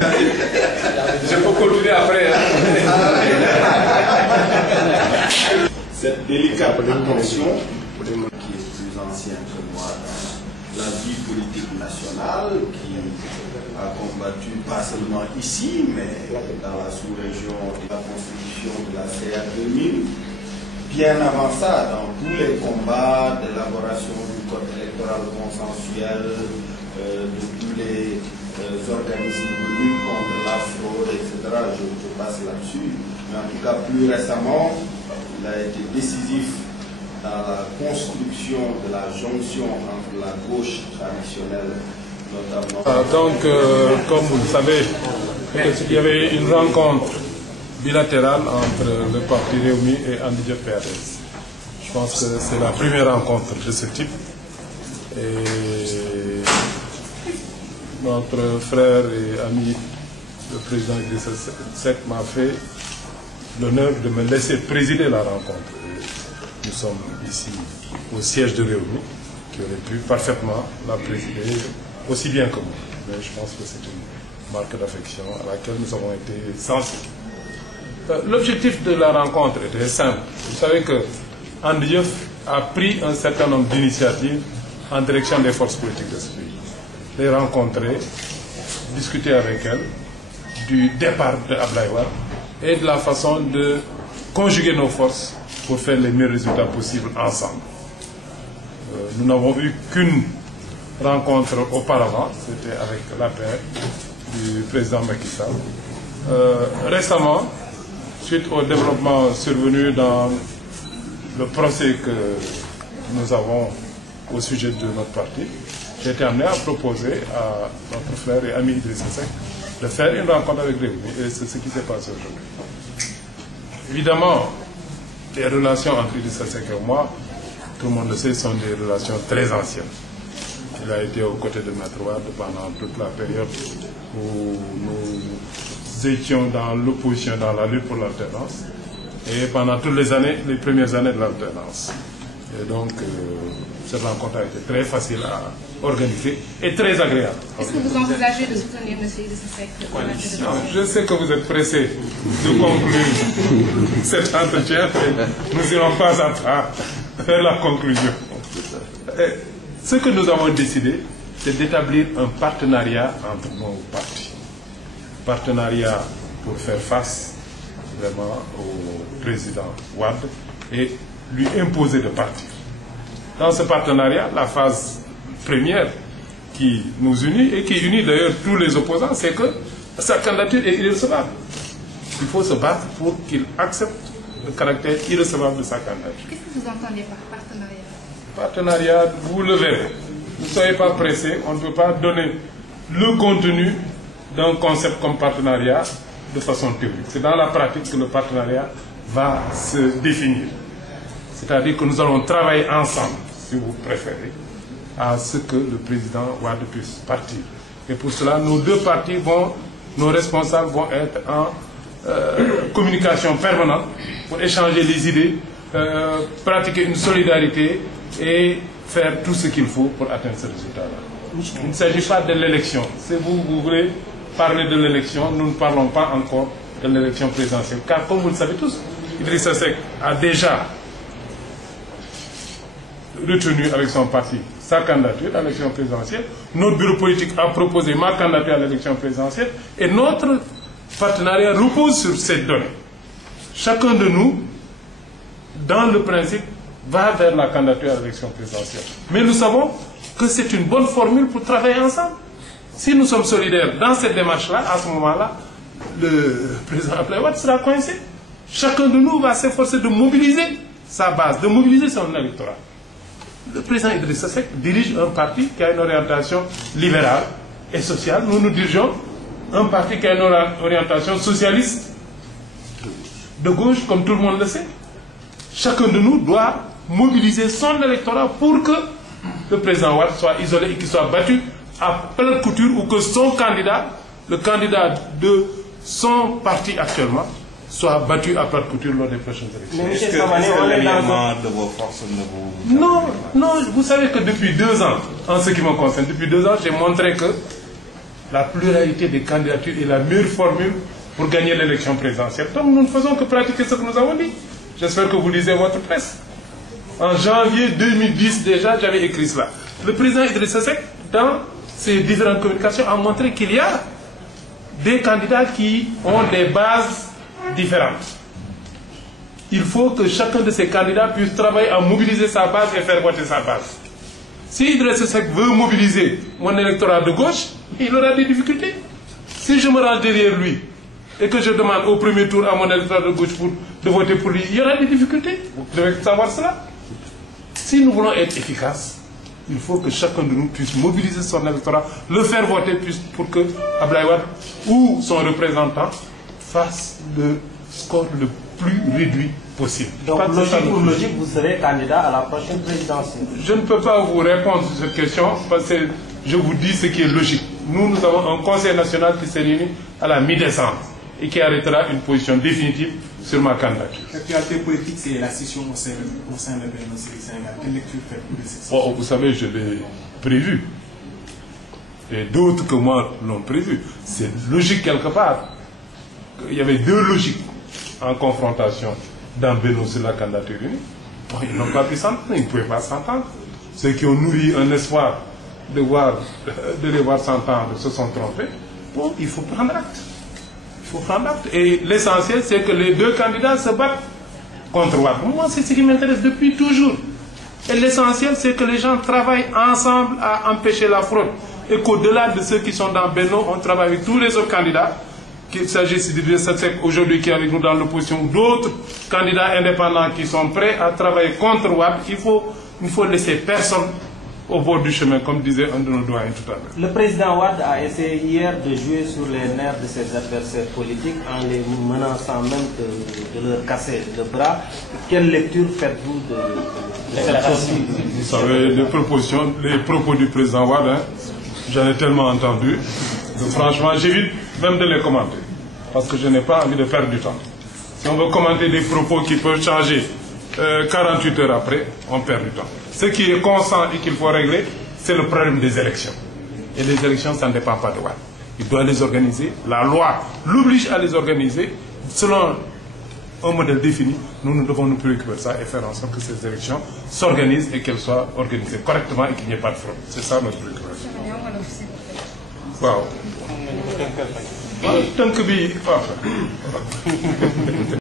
Je peux continuer après. Hein. Cette délicate attention, qui est plus ancienne que moi dans la vie politique nationale, qui a combattu pas seulement ici, mais dans la sous-région de la constitution de la CA 2000, bien avant ça, dans tous les combats d'élaboration du code électoral consensuel, de tous les organismes de lutte contre la fraude, etc. Je passe là-dessus. Mais en tout cas, plus récemment, il a été décisif dans la construction de la jonction entre la gauche traditionnelle, notamment. Donc, comme vous le savez, il y avait une rencontre bilatérale entre le parti Rewmi et Andijef PDS. Je pense que c'est la première rencontre de ce type. Et notre frère et ami, le président Idrissa Seck, m'a fait l'honneur de me laisser présider la rencontre. Nous sommes ici au siège de Rewmi, qui aurait pu parfaitement la présider aussi bien que moi. Mais je pense que c'est une marque d'affection à laquelle nous avons été sensibles. L'objectif de la rencontre était simple. Vous savez que Andijef a pris un certain nombre d'initiatives en direction des forces politiques de ce pays. Les rencontrer, discuter avec elles du départ de Abdoulaye Wade et de la façon de conjuguer nos forces pour faire les meilleurs résultats possibles ensemble. Nous n'avons eu qu'une rencontre auparavant, c'était avec l'APR du président Macky Sall. Récemment, suite au développement survenu dans le procès que nous avons au sujet de notre parti, j'ai été amené à proposer à notre frère et ami Idrissa Seck de faire une rencontre avec Rewmi, et c'est ce qui s'est passé aujourd'hui. Évidemment, les relations entre Idrissa Seck et moi, tout le monde le sait, sont des relations très anciennes. Il a été aux côtés de Maître Wade pendant toute la période où nous étions dans l'opposition, dans la lutte pour l'alternance, et pendant toutes les années, les premières années de l'alternance. Et donc, cette rencontre a été très facile à organiser et très agréable. Est-ce que vous envisagez de soutenir M. Idrissa Seck? Je sais que vous êtes pressé de conclure cet entretien, et nous n'irons pas à pas faire la conclusion. Et ce que nous avons décidé, c'est d'établir un partenariat entre nos partis. Partenariat pour faire face vraiment au président Wade et lui imposer de partir. Dans ce partenariat, la phase première qui nous unit et qui unit d'ailleurs tous les opposants, c'est que sa candidature est irrecevable. Il faut se battre pour qu'il accepte le caractère irrecevable de sa candidature. Qu'est-ce que vous entendez par partenariat? Partenariat, vous le verrez. Ne soyez pas pressés, on ne peut pas donner le contenu d'un concept comme partenariat de façon théorique. C'est dans la pratique que le partenariat va se définir. C'est-à-dire que nous allons travailler ensemble, si vous préférez, à ce que le président Wade puisse partir. Et pour cela, nos deux partis nos responsables vont être en communication permanente pour échanger les idées, pratiquer une solidarité et faire tout ce qu'il faut pour atteindre ce résultat-là. Il ne s'agit pas de l'élection. Si vous voulez parler de l'élection, nous ne parlons pas encore de l'élection présidentielle. Car comme vous le savez tous, Idrissa Seck a déjà retenu avec son parti sa candidature à l'élection présidentielle. Notre bureau politique a proposé ma candidature à l'élection présidentielle et notre partenariat repose sur ces données. Chacun de nous, dans le principe, va vers la candidature à l'élection présidentielle. Mais nous savons que c'est une bonne formule pour travailler ensemble. Si nous sommes solidaires dans cette démarche-là, à ce moment-là, le président Abdoulaye Wade sera coincé. Chacun de nous va s'efforcer de mobiliser sa base, de mobiliser son électorat. Le président Idrissa Seck dirige un parti qui a une orientation libérale et sociale. Nous nous dirigeons un parti qui a une orientation socialiste de gauche, comme tout le monde le sait. Chacun de nous doit mobiliser son électorat pour que le président Wade soit isolé et qu'il soit battu à pleine couture, ou que son candidat, le candidat de son parti actuellement, soit battu à pleine couture lors des prochaines élections. Mais est-ce que l'élément de vos forces ne vous... Non, vous savez que depuis 2 ans, en ce qui me concerne, depuis 2 ans, j'ai montré que la pluralité des candidatures est la meilleure formule pour gagner l'élection présidentielle. Donc nous ne faisons que pratiquer ce que nous avons dit. J'espère que vous lisez votre presse. En janvier 2010 déjà, j'avais écrit cela. Le président Idrissa Seck, dans ses différentes communications, a montré qu'il y a des candidats qui ont des bases différentes. Il faut que chacun de ces candidats puisse travailler à mobiliser sa base et faire voter sa base. Si Idrissa Seck veut mobiliser mon électorat de gauche, il aura des difficultés. Si je me rends derrière lui et que je demande au premier tour à mon électorat de gauche de voter pour lui, il y aura des difficultés. Vous devez savoir cela. Si nous voulons être efficaces, il faut que chacun de nous puisse mobiliser son électorat, le faire voter pour que Abdoulaye Wade ou son représentant fasse le score le plus réduit possible. Donc, logique pour logique, vous serez candidat à la prochaine présidentielle. Je ne peux pas vous répondre sur cette question parce que je vous dis ce qui est logique. Nous avons un conseil national qui s'est réuni à la mi-décembre et qui arrêtera une position définitive sur ma candidature. L'actualité politique, c'est la scission au sein de Benno Siggil Sénégal. Quelle lecture faites-vous de cette scission? Bon, vous savez, je l'ai prévu. Et d'autres que moi l'ont prévu. C'est logique quelque part. Il y avait deux logiques en confrontation dans Benno sur la candidature unie. Bon, ils n'ont pas pu s'entendre, ils ne pouvaient pas s'entendre. Ceux qui ont nourri un espoir de les voir s'entendre se sont trompés. Bon, il faut prendre acte. Il faut prendre acte. Et l'essentiel, c'est que les deux candidats se battent contre Wade. Moi, c'est ce qui m'intéresse depuis toujours. Et l'essentiel, c'est que les gens travaillent ensemble à empêcher la fraude. Et qu'au-delà de ceux qui sont dans Benno, on travaille avec tous les autres candidats, qu'il s'agisse d'Idrissa Seck aujourd'hui qui est avec nous dans l'opposition, ou d'autres candidats indépendants qui sont prêts à travailler contre Wade. Il faut laisser personne au bord du chemin, comme disait un de nos doyens tout à l'heure. Le président Wade a essayé hier de jouer sur les nerfs de ses adversaires politiques en les menaçant même de leur casser le bras. Quelle lecture faites-vous de cette chose? Vous savez, les propos du président Wade, hein, j'en ai tellement entendu, que franchement, j'évite même de les commenter, parce que je n'ai pas envie de perdre du temps. Si on veut commenter des propos qui peuvent changer 48 heures après, on perd du temps. Ce qui est constant et qu'il faut régler, c'est le problème des élections. Et les élections, ça ne dépend pas de Wade. Il doit les organiser. La loi l'oblige à les organiser selon un modèle défini. Nous devons nous préoccuper de ça et faire en sorte que ces élections s'organisent et qu'elles soient organisées correctement et qu'il n'y ait pas de fraude. C'est ça notre préoccupation. Wow.